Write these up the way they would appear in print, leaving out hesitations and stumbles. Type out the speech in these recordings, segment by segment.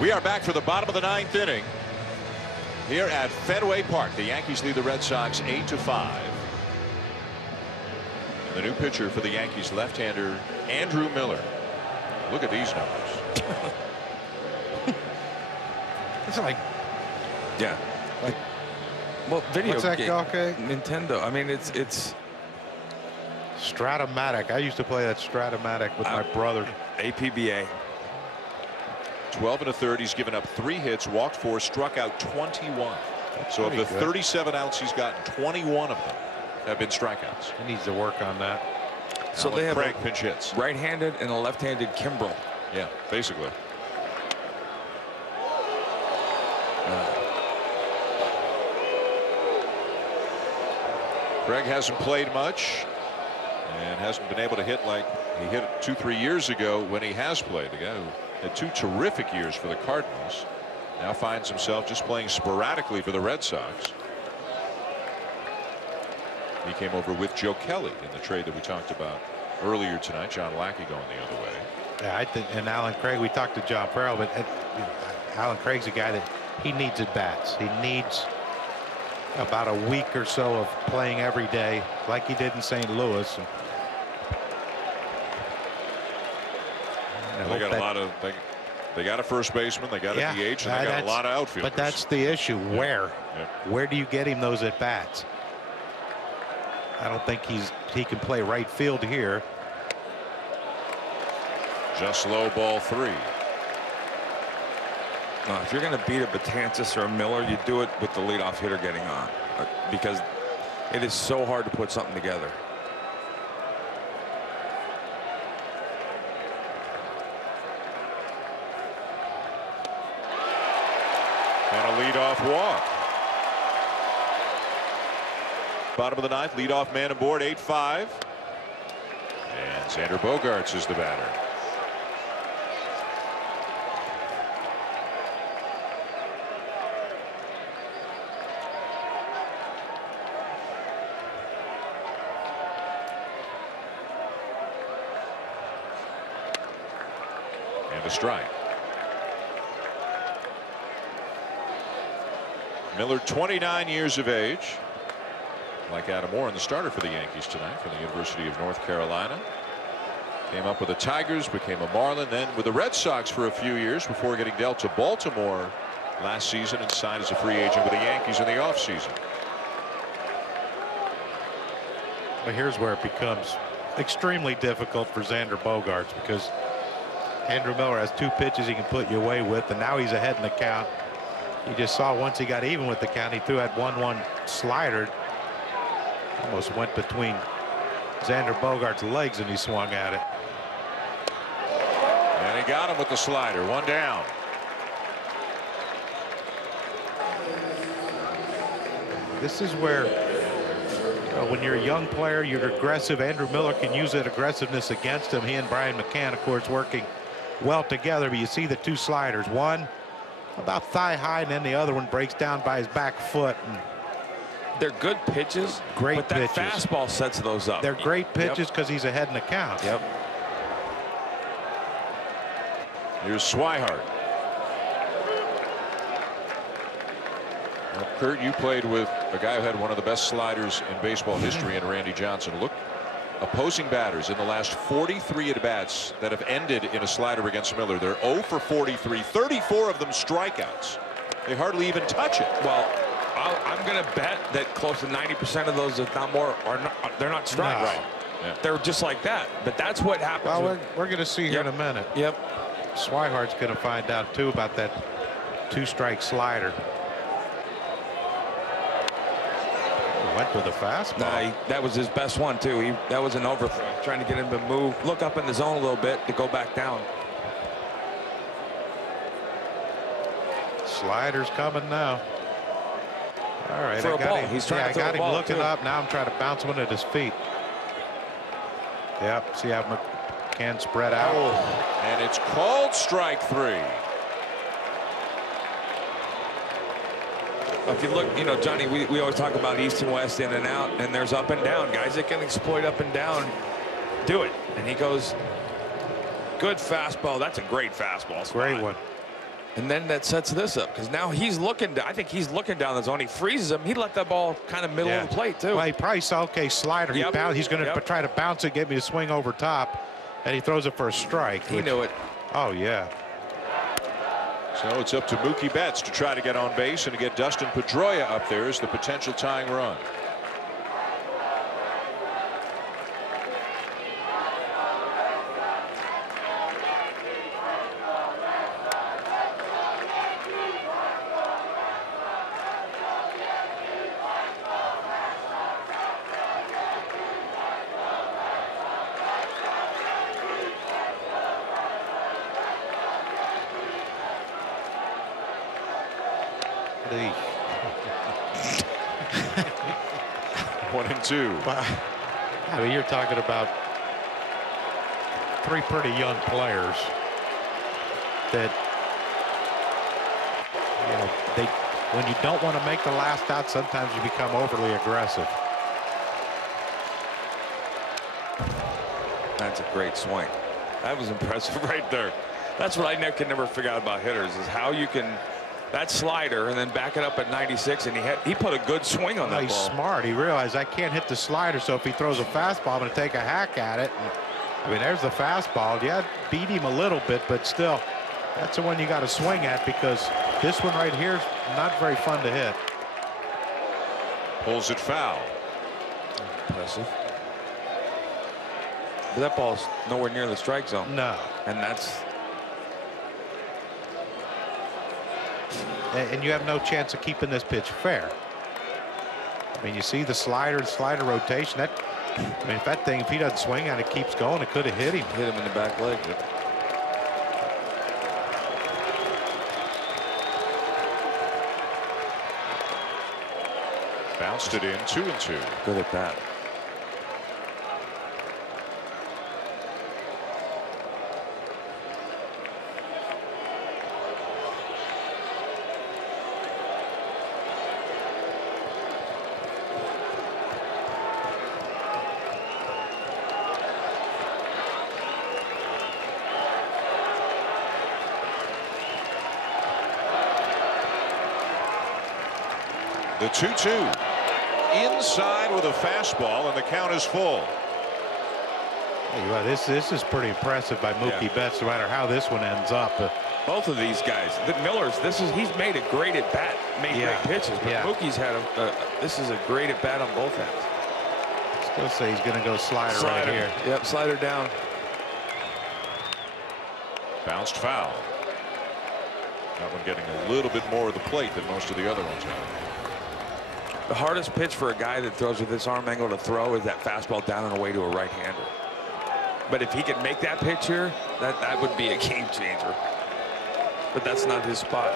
We are back for the bottom of the 9th inning here at Fenway Park. The Yankees lead the Red Sox 8-5. And the new pitcher for the Yankees, left-hander Andrew Miller. Look at these numbers. It's like, yeah, like, well, video what's that, game, okay? Nintendo. I mean, it's Stratomatic. I used to play that Stratomatic with my brother. APBA. 12 1/3. He's given up 3 hits, walked 4, struck out 21. So of the 37 outs he's gotten, 21 of them have been strikeouts. He needs to work on that. So Alan they have Craig pinch hits. Right-handed and a left-handed Kimbrel. Yeah, basically. Craig hasn't played much and hasn't been able to hit like he hit 2-3 years ago when he has played. The guy who had 2 terrific years for the Cardinals now finds himself just playing sporadically for the Red Sox. He came over with Joe Kelly in the trade that we talked about earlier tonight. John Lackey going the other way. Yeah, I think, and Alan Craig, we talked to John Farrell, but Alan Craig's a guy that he needs at bats. He needs about a week or so of playing every day like he did in St. Louis. They got a lot of they got a first baseman, they got a DH, and they got a lot of outfielders. But that's the issue. Where do you get him those at bats? I don't think he can play right field here. Just low, ball 3. If you're going to beat a Betances or a Miller, you do it with the leadoff hitter getting on, because it is so hard to put something together. And a leadoff walk. Bottom of the 9th, leadoff man aboard, 8-5. And Xander Bogaerts is the batter. And a strike. Miller, 29 years of age. Like Adam Warren, the starter for the Yankees tonight from the University of North Carolina. Came up with the Tigers, became a Marlin, then with the Red Sox for a few years before getting dealt to Baltimore last season and signed as a free agent with the Yankees in the offseason. But here's where it becomes extremely difficult for Xander Bogaerts, because Andrew Miller has 2 pitches he can put you away with, and now he's ahead in the count. You just saw once he got even with the count, he threw that 1-1 slider. Almost went between Xander Bogaerts' legs and he swung at it. And he got him with the slider. 1 down. This is where when you're a young player, you're aggressive. Andrew Miller can use that aggressiveness against him. He and Brian McCann, of course, working well together. But you see the 2 sliders, one about thigh high, and then the other one breaks down by his back foot. And they're good pitches, great but that pitches. fastball sets those up. They're great pitches because he's ahead in the count. Yep. Here's Swihart. Well, Kurt, you played with a guy who had one of the best sliders in baseball history in Randy Johnson. Look, opposing batters in the last 43 at-bats that have ended in a slider against Miller. They're 0 for 43, 34 of them strikeouts. They hardly even touch it. Well, I'm going to bet that close to 90% of those, if not more, they're not strikes. No. Right. Yeah. They're just like that. But that's what happens. Well, we're going to see here in a minute. Yep. Swihart's going to find out too about that 2-strike slider. Went with a fastball. That was his best one too. That was an overthrow, trying to get him to move, look up in the zone a little bit to go back down. Slider's coming now. All right, For a ball. He's trying to throw I got a him ball looking too. up. Now I'm trying to bounce one at his feet. Yep. See how McCann spread out. Oh, and it's called strike 3. If you look, you know, Johnny, we always talk about east and west, in and out, and there's up and down. Guys that can exploit up and down, do it. And he goes, good fastball. That's a great fastball spot. Great one. And then that sets this up because now he's looking. I think he's looking down the zone. He freezes him. He let that ball kind of middle of the plate too. Well, he probably saw slider. Yep. He's going to try to bounce it, get me to swing over top, and he throws it for a strike. He knew it. Oh yeah. So it's up to Mookie Betts to try to get on base and to get Dustin Pedroia up there as the potential tying run. One and two. I mean, you're talking about three pretty young players that, you know, when you don't want to make the last out, sometimes you become overly aggressive. That's a great swing. That was impressive right there. That's what I can never figure out about hitters is how you can that slider and then back it up at 96, and he put a good swing on that he's ball. Smart. He realized I can't hit the slider, so if he throws a fastball, I'm going to take a hack at it. And, I mean, there's the fastball. Yeah, beat him a little bit, but still, that's the one you got to swing at because this one right here is not very fun to hit. Pulls it foul. Impressive. But that ball's nowhere near the strike zone. No. And that's. And you have no chance of keeping this pitch fair. I mean, you see the slider rotation. That, I mean, if he doesn't swing and it keeps going, it could have hit him. Hit him in the back leg. Bounced it in, 2-2. Good at that. The 2-2 inside with a fastball, and the count is full. Well, this is pretty impressive by Mookie Betts, no matter how this one ends up. Both of these guys, the Millers, he's made a great at bat, made great pitches, but Mookie's had this is a great at bat on both ends. Still say he's going to go slider right here. Yep, slider down. Bounced foul. That one getting a little bit more of the plate than most of the other ones have. The hardest pitch for a guy that throws with this arm angle to throw is that fastball down and away to a right-hander. But if he can make that pitch here, that would be a game changer. But that's not his spot.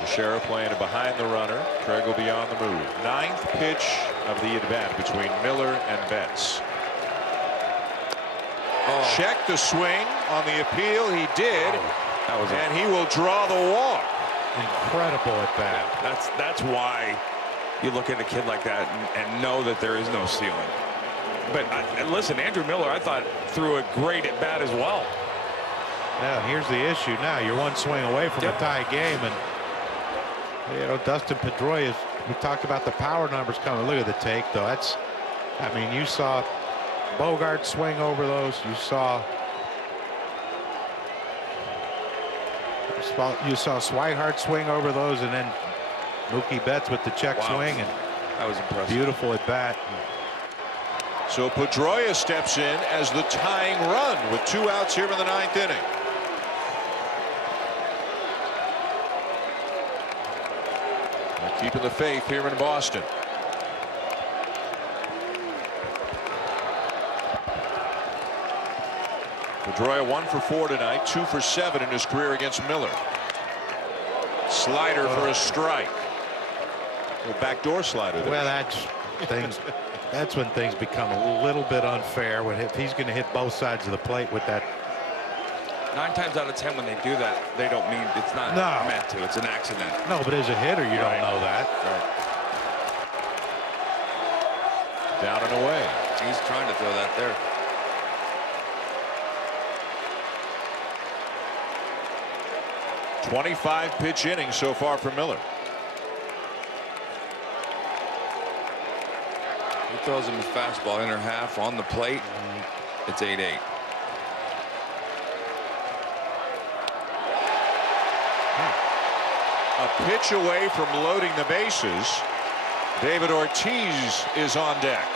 Teixeira playing it behind the runner. Craig will be on the move. 9th pitch of the at-bat between Miller and Betts. Check the swing on the appeal. He did. And he will draw the walk. Incredible at bat. Yeah, that's why you look at a kid like that and know that there is no ceiling. But listen, Andrew Miller, I thought threw a great at bat as well. Yeah, here's the issue now. You're one swing away from a tie game, and you know Dustin Pedroia. We talked about the power numbers coming. Look at the take, though. I mean, you saw Bogart swing over those. You saw Swihart swing over those, and then Mookie Betts with the check swing, and that was impressive. Beautiful at bat. So Pedroia steps in as the tying run with 2 outs here in the 9th inning. They're keeping the faith here in Boston. Pedroia 1 for 4 tonight, 2 for 7 in his career against Miller. Slider for a strike. A backdoor slider there. Well, that's when things become a little bit unfair. If he's going to hit both sides of the plate with that. 9 times out of 10 when they do that, they don't mean it's not meant to. It's an accident. No, but as a hitter, you don't know that. Right. Down and away. He's trying to throw that there. 25 pitch inning so far for Miller. He throws him a fastball inner half on the plate. It's 8-8. A pitch away from loading the bases. David Ortiz is on deck.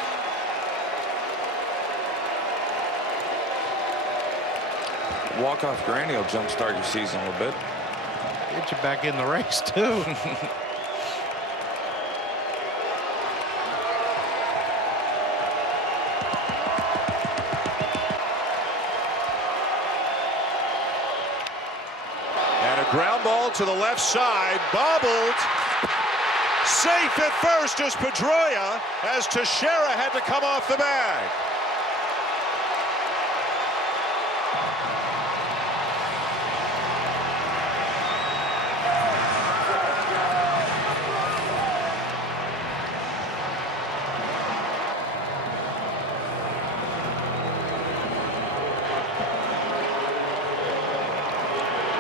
Walk-off granny will jumpstart your season a little bit. Get you back in the race, too. And a ground ball to the left side, bobbled. Safe at first is Pedroia, as Teixeira had to come off the bag.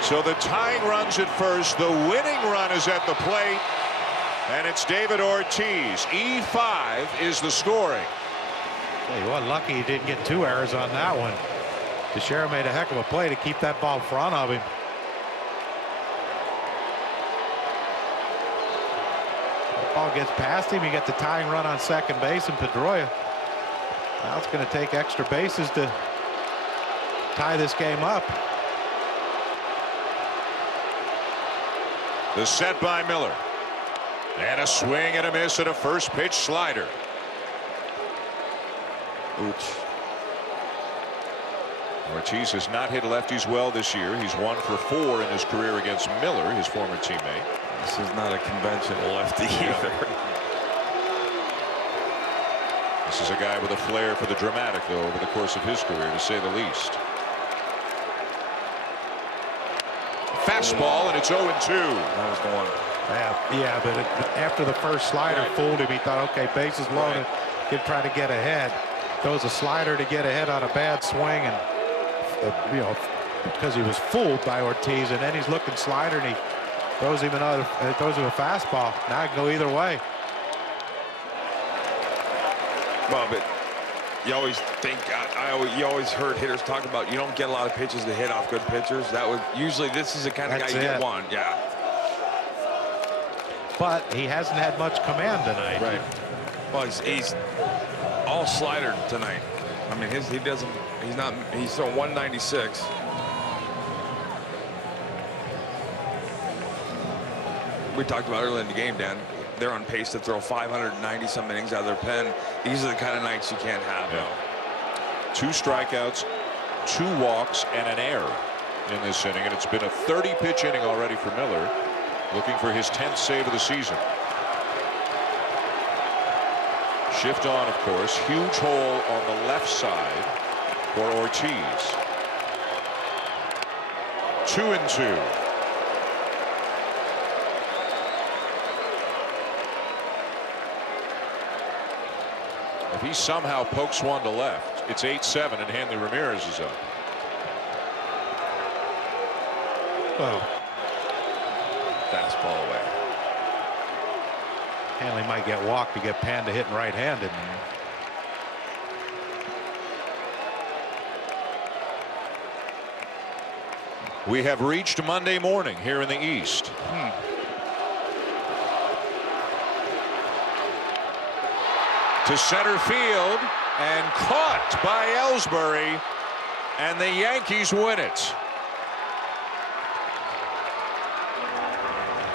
So the tying run's at first, the winning run is at the plate, and it's David Ortiz. E5 is the scoring. Tell you what, lucky he didn't get 2 errors on that one. Teixeira made a heck of a play to keep that ball in front of him. The ball gets past him. You get the tying run on second base, and Pedroia. Now it's going to take extra bases to tie this game up. The set by Miller. And a swing and a miss at a first pitch slider. Ouch. Ortiz has not hit lefties well this year. He's 1 for 4 in his career against Miller, his former teammate. This is not a conventional lefty either. This is a guy with a flair for the dramatic, though, over the course of his career, to say the least. Fastball, and it's 0-2. That was the one. Yeah, but after the first slider fooled him, he thought, okay, bases loaded, he'd try to get ahead. Throws a slider to get ahead on a bad swing, and you know, because he was fooled by Ortiz, and then he's looking slider, and he throws him a fastball. Now it can go either way. Well, but you always think, you always heard hitters talk about you don't get a lot of pitches to hit off good pitchers. That would usually, this is the kind of guy you get one. Yeah. But he hasn't had much command tonight. Right. Well, he's all slider tonight. I mean, he's throwing 196. We talked about earlier in the game, Dan. They're on pace to throw 590 some innings out of their pen. These are the kind of nights you can't have. Yeah. 2 strikeouts, 2 walks, and an error in this inning, and it's been a 30-pitch inning already for Miller, looking for his 10th save of the season. Shift on, of course. Huge hole on the left side for Ortiz. 2-2. If he somehow pokes one to left, it's 8-7, and Hanley Ramirez is up. Well, Fastball away. Hanley might get walked to get Panda hitting right-handed. We have reached Monday morning here in the East. To center field, and caught by Ellsbury, and the Yankees win it.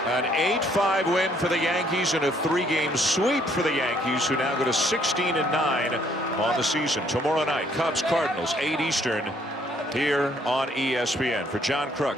An 8-5 win for the Yankees and a 3-game sweep for the Yankees, who now go to 16-9 on the season. Tomorrow night, Cubs Cardinals, 8 Eastern, here on ESPN. For John Kruk.